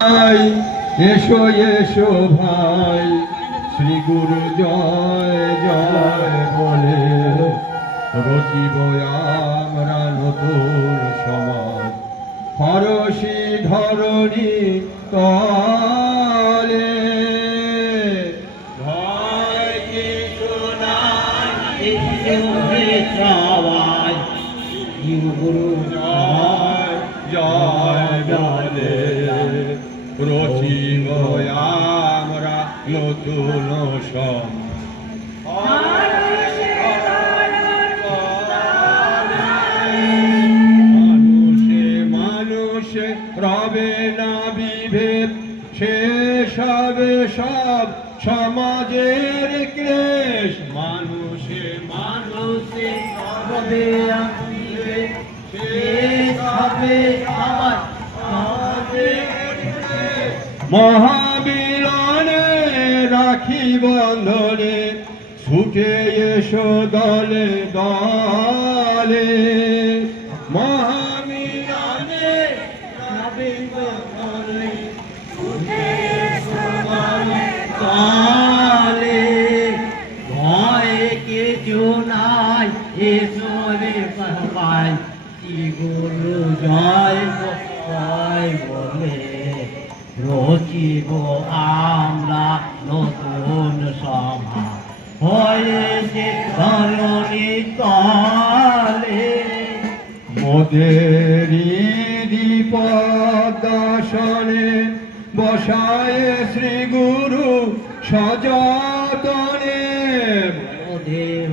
এসো এসো ভাই, শ্রী গুরু জয় জয় বলে রচিব আমরা নতুন সমাজ, ফরসি ধরণী তলে। ভয় কিছু নাই, সবাই গুরু জয় জয় বলে রচিব আমরা নতুন সমাজ। মানুষে রবে না বিভেদ, শেষ হবে সব সমাজের ক্লেশ। মানুষে মানুষে রবে না বিভেদ, শেষ হবে সব সমাজের ক্লেশ। মহামিলনে রাখি বন্ধনে, ছুটে এসো দলে দলে। মহামিলনে রাখি বন্ধনে, ছুটে এসো দলে দলে। ভয় কিছু নাই, এসো রে সবাই গুরু জয় জয় বলে রচিব আমরা নতুন সমাজ, হয়েছে ধরণী তলে। মোদেরই দীপদর্শনে বসায় শ্রী গুরু সযতনে। মোদের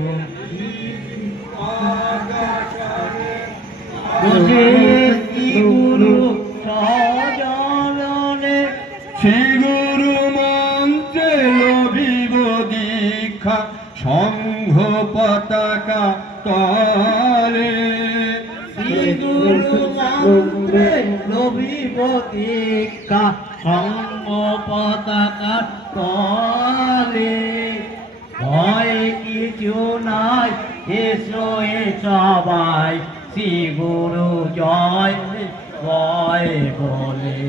গুরু সজনে, শ্রী গুরু মন্ত্রে লভিব দীক্ষা, সংঘ পতাকা তলে। শ্রী গুরু মন্ত্রে লভিব দীক্ষা, সংঘ পতাকা তলে। ভয় কিছু নাই, এসো এ সবাই শ্রী গুরু জয় জয় বলে